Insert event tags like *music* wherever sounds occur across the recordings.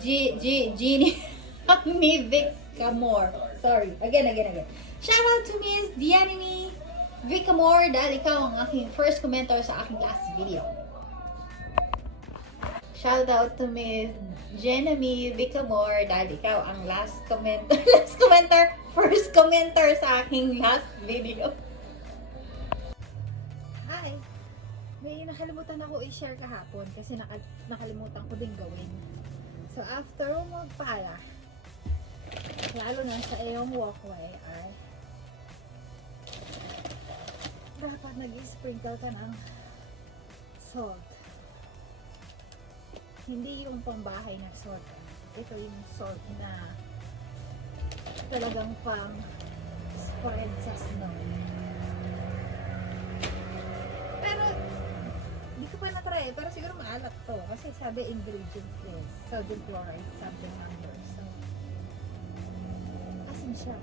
G, G, Genie, ni Vic Camor. Sorry. Again, again, again. Shout out to Miss Dianimi Vic Camor dahil ikaw ang aking first commenter sa aking last video. Shout out to Miss Jenemy Vicamore dahil ikaw ang last commenter, *laughs* last commenter, first commenter sa aking last video. May nakalimutan ako i-share kahapon kasi naka- nakalimutan ko din gawin. So after mo magpala, lalo na sa iyong walkway ay dapat nag-sprinkle ka ng salt. Hindi yung pambahay na salt. Ito yung salt na talagang pang spread sa snow. Pero, hindi ko pa na-try. eh. Pero siguro maalat to. Kasi sabi ingredients list. Sodium chloride, something number. So, asin siya.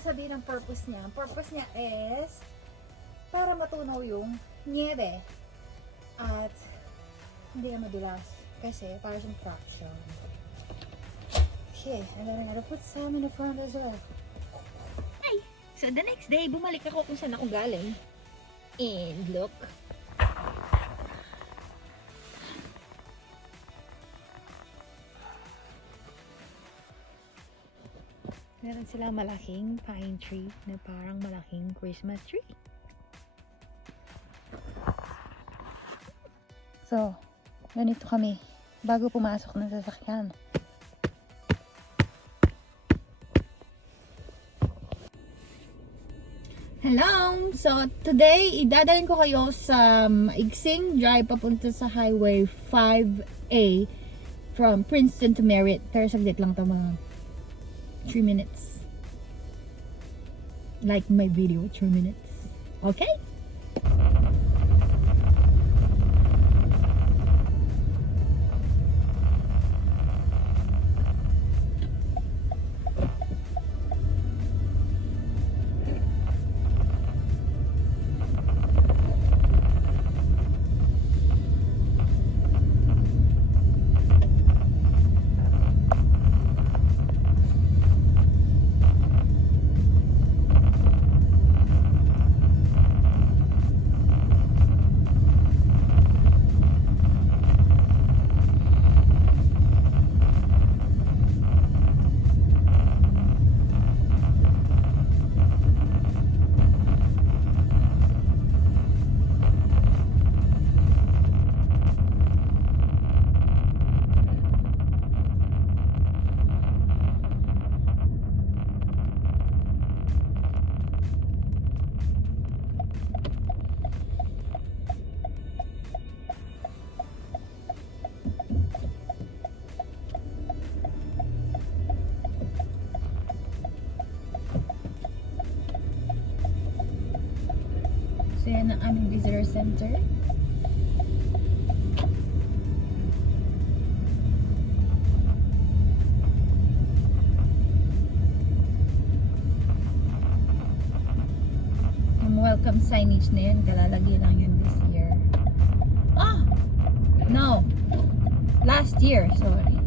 Sabihin ang purpose niya. Ang purpose niya is para matunaw yung niebe. At hindi na madulas. Kasi para siyang fraction. Okay, and then I'm gonna put some in the front as well. Ay! So the next day, bumalik ako kung saan ako galing. And look. Meron sila malaking pine tree na parang malaking Christmas tree. So, ganito kami bago pumasok ng sasakyan. Hello! So, today, idadalhin ko kayo sa Maigsing Drive papunta sa Highway 5A from Princeton to Merritt. Pero saglit lang ito mga 3 minutes. Like my video, 3 minutes. Okay? So yan ang aming visitor center. Yung welcome signage na yun, kalalagay lang yun this year. Ah! No! Last year, sorry.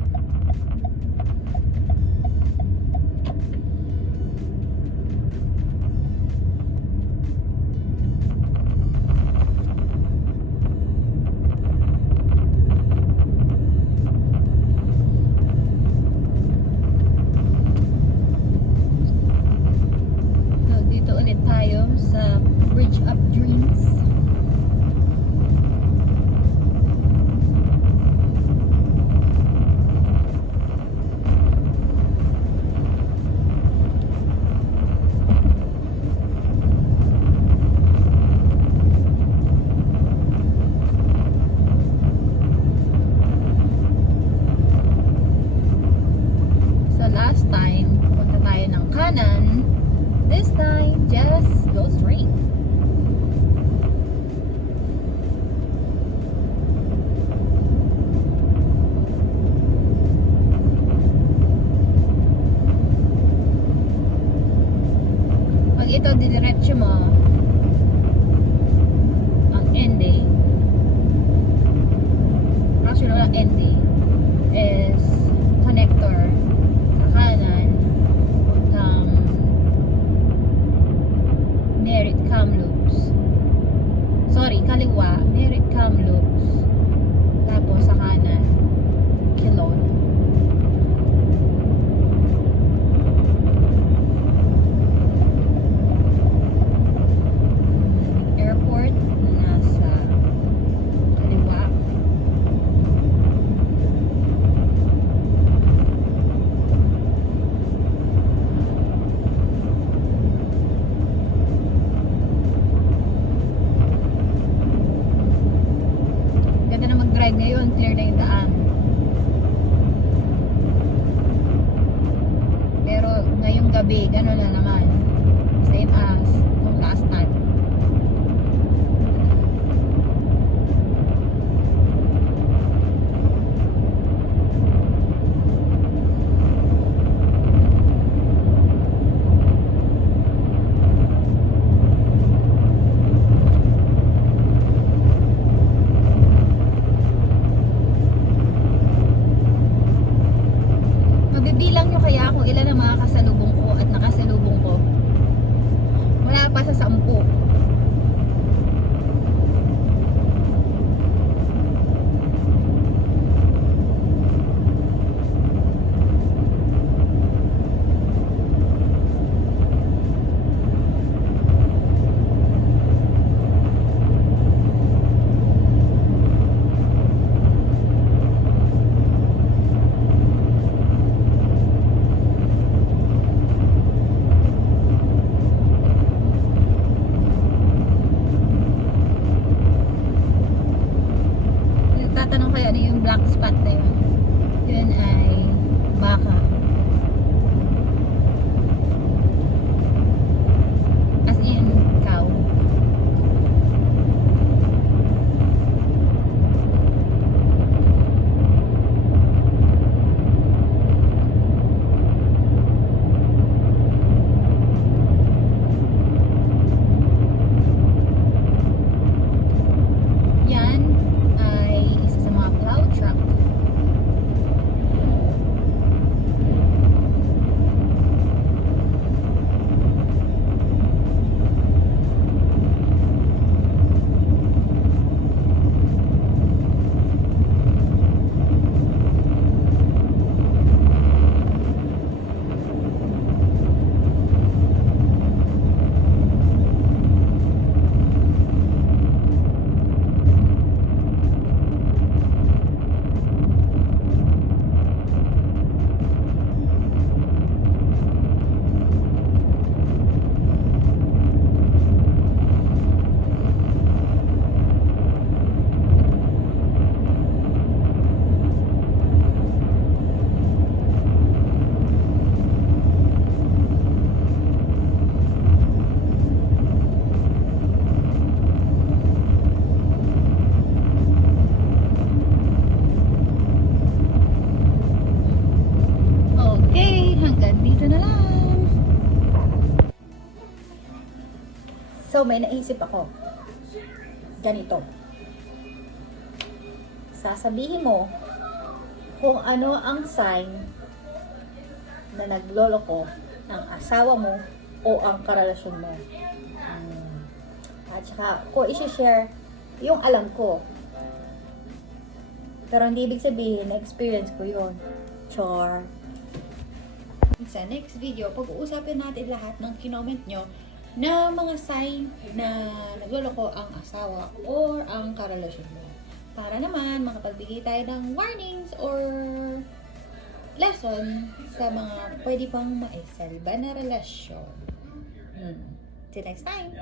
sa bridge up during dito, diniretso mo gabi, gano'n na naman. So, may naisip ako. Ganito. Sasabihin mo kung ano ang sign na nagloloko ng asawa mo o ang karelasyon mo. Hmm. At saka, ko isi-share yung alam ko. Pero hindi ibig sabihin na experience ko yun. Char. Sa next video, pag-uusapin natin lahat ng kinoment nyo na mga sign na nagloloko ang asawa or ang karelasyon mo. Para naman makapagbigay tayo ng warnings or lesson sa mga pwede pang maisalba na relasyon. Hmm. See you next time!